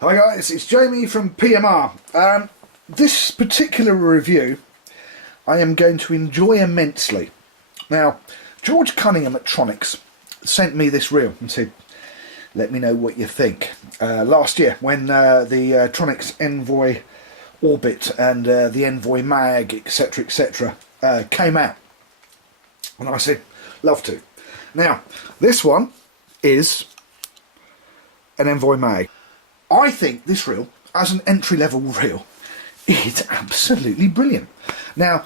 Hi guys, it's Jamie from PMR. This particular review I am going to enjoy immensely. Now, George Cunningham at Tronix sent me this reel and said, let me know what you think. Last year when the Tronix Envoy Orbit and the Envoy Mag, etc, came out. And I said, love to. Now, this one is an Envoy Mag. I think this reel, as an entry-level reel, is absolutely brilliant. Now,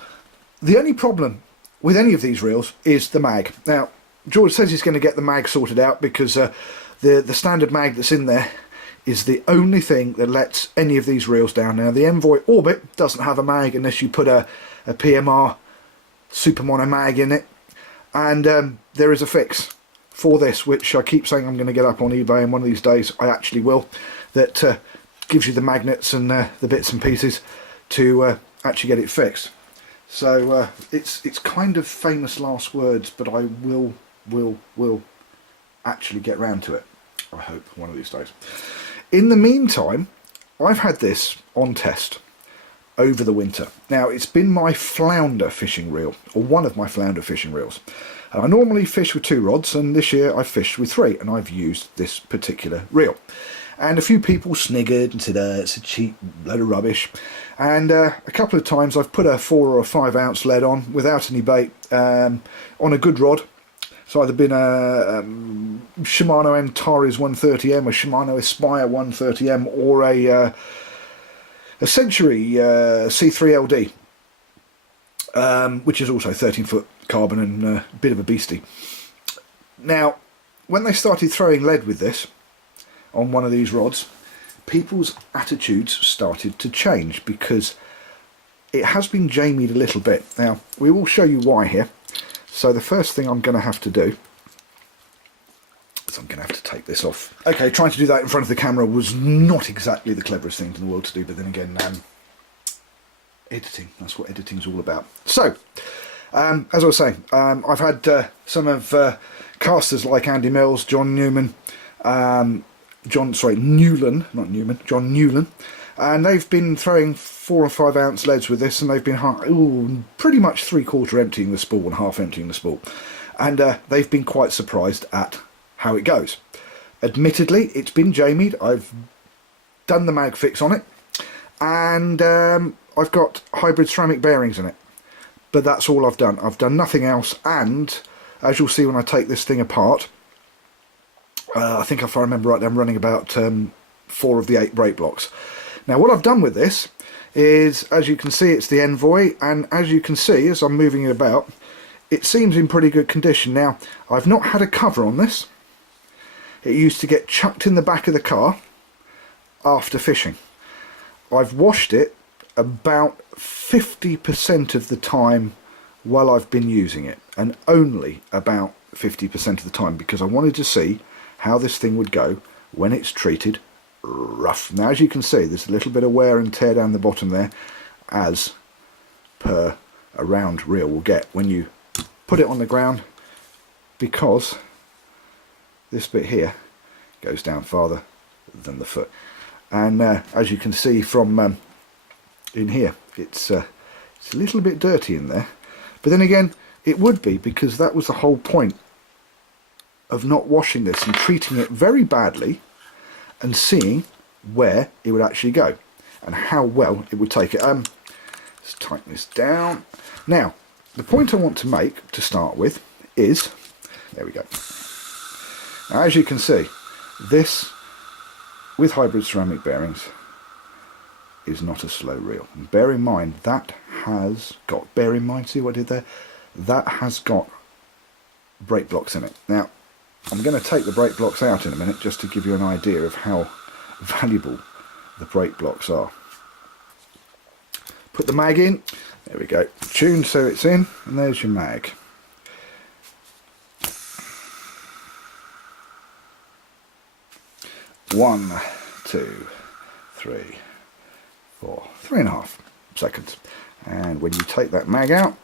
the only problem with any of these reels is the mag. Now, George says he's going to get the mag sorted out because the standard mag that's in there is the only thing that lets any of these reels down. Now, the Envoy Orbit doesn't have a mag unless you put a PMR Super Mono mag in it. And there is a fix for this, which I keep saying I'm going to get up on eBay, and one of these days I actually will, that gives you the magnets and the bits and pieces to actually get it fixed. So it's kind of famous last words, but I will actually get round to it, I hope, one of these days. In the meantime, I've had this on test over the winter. Now, it's been my flounder fishing reel, or one of my flounder fishing reels. And I normally fish with 2 rods, and this year I've fished with 3, and I've used this particular reel. And a few people sniggered and said, it's a cheap load of rubbish. And a couple of times I've put a 4 or a 5 ounce lead on without any bait on a good rod. It's either been a Shimano Antares 130M, a Shimano Aspire 130M, or a Century C3LD, which is also 13-foot carbon and a bit of a beastie. Now, when they started throwing lead with this on one of these rods, people's attitudes started to change because it has been jamied a little bit. Now, we will show you why here. So the first thing I'm going to have to do is I'm going to have to take this off. Okay, trying to do that in front of the camera was not exactly the cleverest thing in the world to do, but then again, editing, that's what editing's all about. So, as I was saying, I've had some of casters like Andy Mills, John Newman, John Newland, and they've been throwing 4 or 5 ounce leads with this, and they've been pretty much 3/4 emptying the spool and half emptying the spool, and they've been quite surprised at how it goes. Admittedly, it's been jamied. I've done the mag fix on it, and I've got hybrid ceramic bearings in it, but that's all I've done. I've done nothing else, and as you'll see when I take this thing apart, I think if I remember right, I'm running about 4 of the 8 brake blocks. Now, what I've done with this is, as you can see, it's the Envoy, and as you can see, as I'm moving it about, it seems in pretty good condition. Now, I've not had a cover on this. It used to get chucked in the back of the car after fishing. I've washed it about 50% of the time while I've been using it, and only about 50% of the time, because I wanted to see how this thing would go when it's treated rough. Now, as you can see, there's a little bit of wear and tear down the bottom there, as per a round reel will get when you put it on the ground, because this bit here goes down farther than the foot. And as you can see from in here, it's a little bit dirty in there, but then again it would be, because that was the whole point of not washing this and treating it very badly and seeing where it would actually go and how well it would take it. Let's tighten this down. Now, the point I want to make to start with is, there we go. Now, as you can see, this with hybrid ceramic bearings is not a slow reel. And bear in mind, that has got, see what I did there? That has got brake blocks in it. Now, I'm going to take the brake blocks out in a minute just to give you an idea of how valuable the brake blocks are. Put the mag in, there we go, tuned so it's in, and there's your mag. One, 2, 3, 4, 3.5 seconds. And when you take that mag out,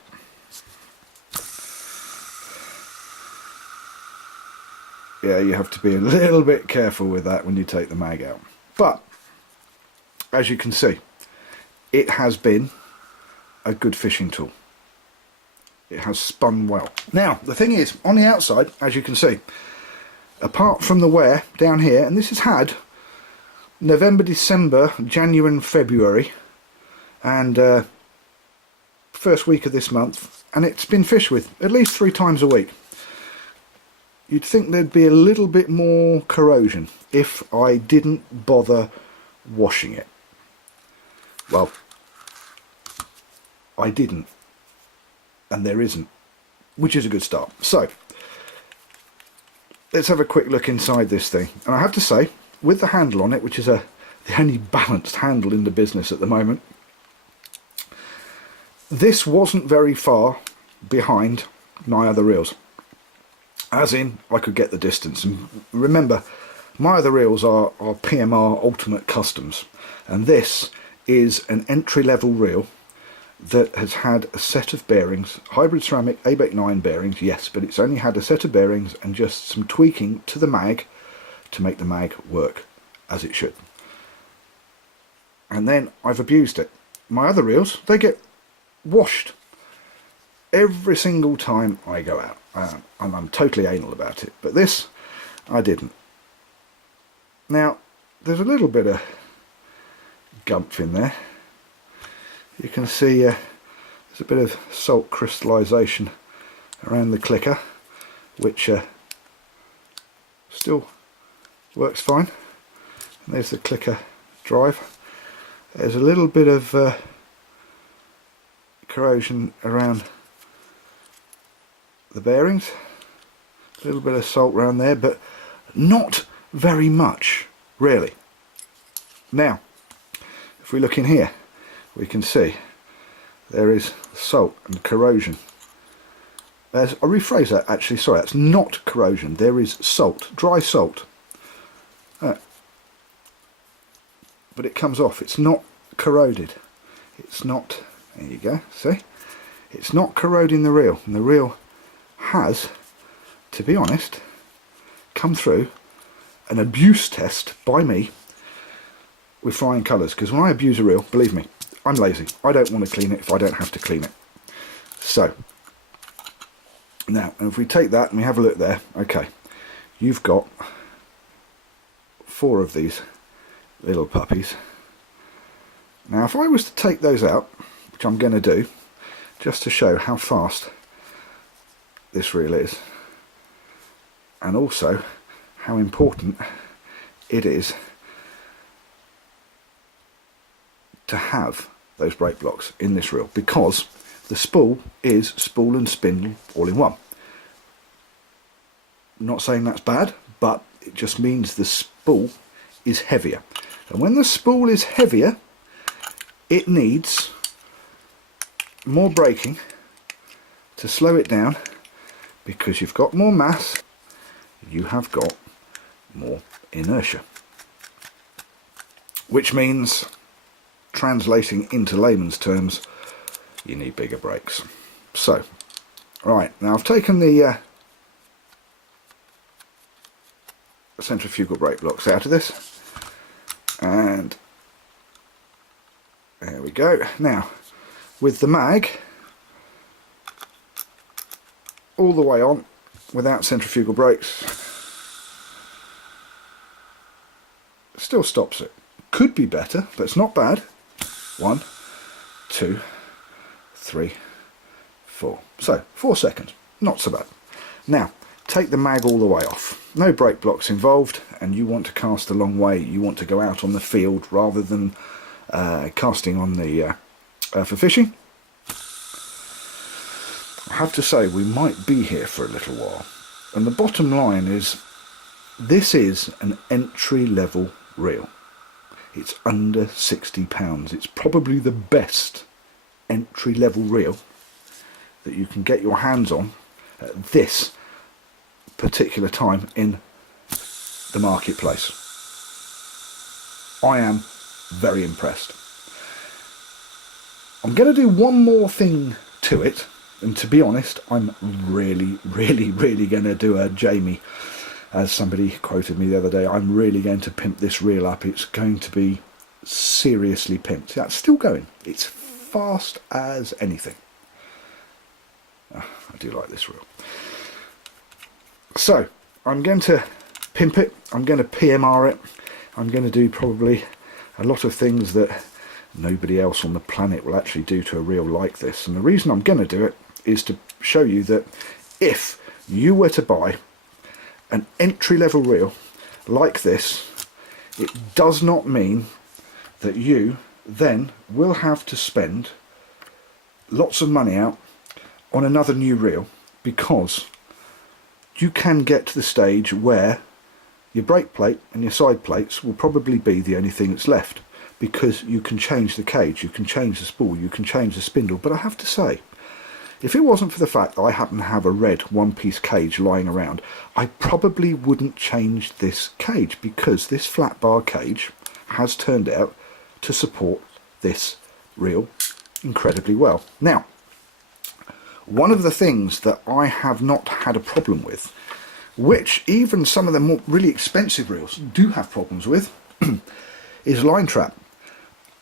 yeah, you have to be a little bit careful with that when you take the mag out. But as you can see, it has been a good fishing tool. It has spun well. Now, the thing is, on the outside, as you can see, apart from the wear down here, and this has had November, December, January and February, and first week of this month, and it's been fished with at least 3 times a week. You'd think there'd be a little bit more corrosion if I didn't bother washing it. Well, I didn't, and there isn't, which is a good start. So let's have a quick look inside this thing, and I have to say, with the handle on it, which is the only balanced handle in the business at the moment, this wasn't very far behind my other reels, as in I could get the distance. And remember, my other reels are PMR Ultimate Customs, and this is an entry-level reel that has had a set of bearings, hybrid ceramic ABEC 9 bearings, yes, but it's only had a set of bearings and just some tweaking to the mag to make the mag work as it should. And then I've abused it. My other reels, they get washed every single time I go out, and I'm totally anal about it, but this I didn't. Now there's a little bit of gumph in there. You can see there's a bit of salt crystallization around the clicker, which still works fine. And there's the clicker drive. There's a little bit of corrosion around the bearings, a little bit of salt around there, but not very much really. Now if we look in here, we can see there is salt and corrosion. I'll rephrase that, actually, sorry, that's not corrosion, there is salt, dry salt, but it comes off, it's not corroded, it's not, there you go, see, it's not corroding the reel, and the reel has, to be honest, come through an abuse test by me with flying colours, because when I abuse a reel, believe me, I'm lazy. I don't want to clean it if I don't have to clean it. So now if we take that and we have a look there, okay, you've got 4 of these little puppies. Now if I was to take those out, which I'm going to do just to show how fast this reel is, and also how important it is to have those brake blocks in this reel, because the spool is spool and spindle all in one. I'm not saying that's bad, but it just means the spool is heavier, and when the spool is heavier it needs more braking to slow it down, because you've got more mass, you have got more inertia, which means, translating into layman's terms, you need bigger brakes. So right, now I've taken the centrifugal brake blocks out of this, and there we go. Now with the mag all the way on without centrifugal brakes, still stops it. Could be better, but it's not bad. 1, 2, 3, 4. So 4 seconds, not so bad. Now take the mag all the way off. No brake blocks involved, and you want to cast a long way. You want to go out on the field rather than casting on the for fishing. I have to say we might be here for a little while, and the bottom line is this is an entry-level reel. It's under £60. It's probably the best entry-level reel that you can get your hands on at this particular time in the marketplace. I am very impressed. I'm going to do one more thing to it, and to be honest, I'm really going to do a Jamie, as somebody quoted me the other day. I'm really going to pimp this reel up. It's going to be seriously pimped. See, that's still going. It's fast as anything. I do like this reel. So I'm going to pimp it, I'm going to PMR it, I'm going to do probably a lot of things that nobody else on the planet will actually do to a reel like this. And the reason I'm going to do it is to show you that if you were to buy an entry-level reel like this, it does not mean that you then will have to spend lots of money out on another new reel, because you can get to the stage where your brake plate and your side plates will probably be the only thing that's left, because you can change the cage, you can change the spool, you can change the spindle. But I have to say, if it wasn't for the fact that I happen to have a red one-piece cage lying around, I probably wouldn't change this cage, because this flat bar cage has turned out to support this reel incredibly well. Now, one of the things that I have not had a problem with, which even some of the more really expensive reels do have problems with, is line trap.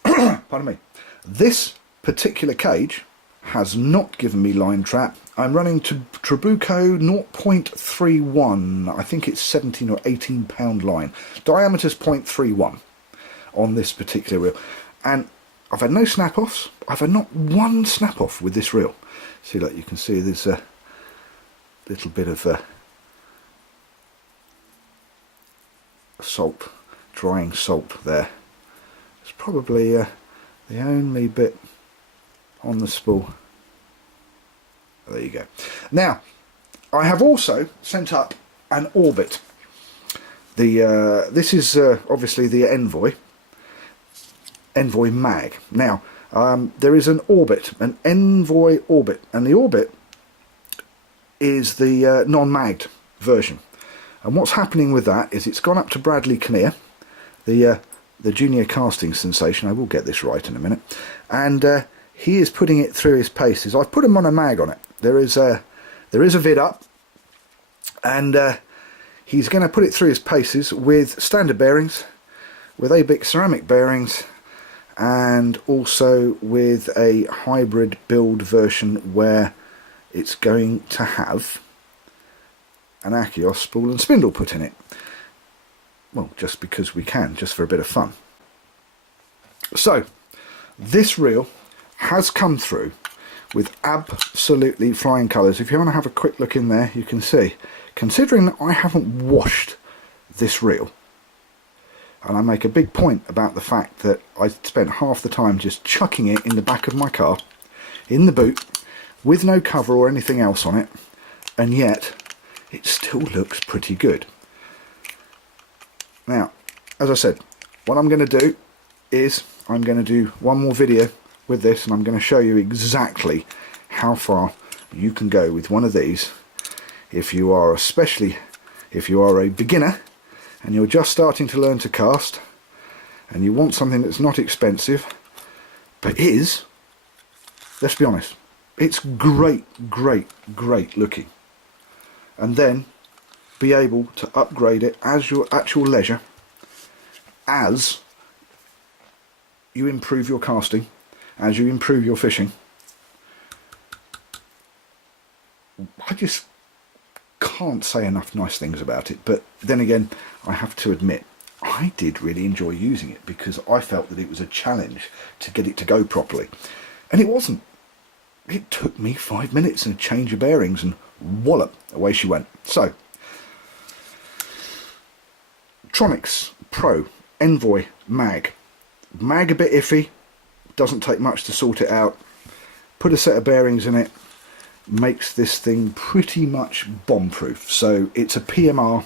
Pardon me. This particular cage has not given me line trap. I'm running to Trabuco 0.31. I think it's 17 or 18 pound line. Diameter's 0.31 on this particular reel. And I've had no snap-offs. I've had not one snap-off with this reel. See, like you can see, there's a little bit of salt, drying salt there. It's probably the only bit on the spool. There you go. Now, I have also sent up an orbit. This is obviously the Envoy mag. Now, there is an orbit, an Envoy orbit, and the orbit is the non-magged version. And what's happening with that is it's gone up to Bradley Kinnear, the junior casting sensation. I will get this right in a minute. And he is putting it through his paces. I've put him on a mag on it. There is a vid up, and he's going to put it through his paces with standard bearings, with ABIC ceramic bearings, and also with a hybrid build version where it's going to have an Achios spool and spindle put in it. Well, just because we can, just for a bit of fun. So, this reel has come through with absolutely flying colours. If you want to have a quick look in there, you can see, considering that I haven't washed this reel, and I make a big point about the fact that I spent half the time just chucking it in the back of my car, in the boot, with no cover or anything else on it, and yet it still looks pretty good. Now, as I said, what I'm going to do is I'm going to do one more video with this, and I'm going to show you exactly how far you can go with one of these if you are, especially if you are a beginner and you're just starting to learn to cast and you want something that's not expensive but is, let's be honest, it's great looking, and then be able to upgrade it as your actual leisure as you improve your casting, as you improve your fishing. I just can't say enough nice things about it. But then again, I have to admit, I did really enjoy using it, because I felt that it was a challenge to get it to go properly, and it wasn't. It took me 5 minutes and a change of bearings, and wallop, away she went. So, TronixPro Envoy mag. Mag a bit iffy, doesn't take much to sort it out. Put a set of bearings in it, makes this thing pretty much bomb proof. So it's a PMR,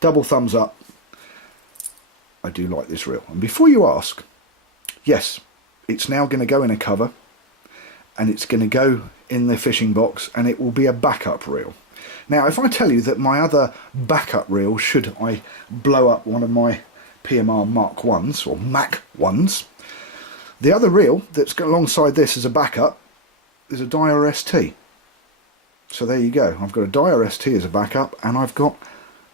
double thumbs up. I do like this reel. And before you ask, yes, it's now going to go in a cover, and it's going to go in the fishing box, and it will be a backup reel. Now, if I tell you that my other backup reel, should I blow up one of my PMR Mark 1s or Mac 1s, the other reel that's got alongside this as a backup is a Dyer ST. So there you go. I've got a Dyer ST as a backup, and I've got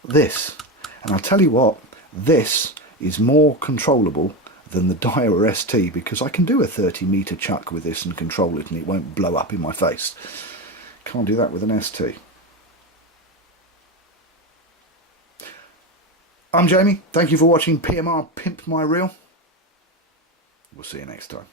this. And I'll tell you what, this is more controllable than the Daiwa ST, because I can do a 30-metre chuck with this and control it and it won't blow up in my face. Can't do that with an ST. I'm Jamie, thank you for watching PMR Pimp My Reel. We'll see you next time.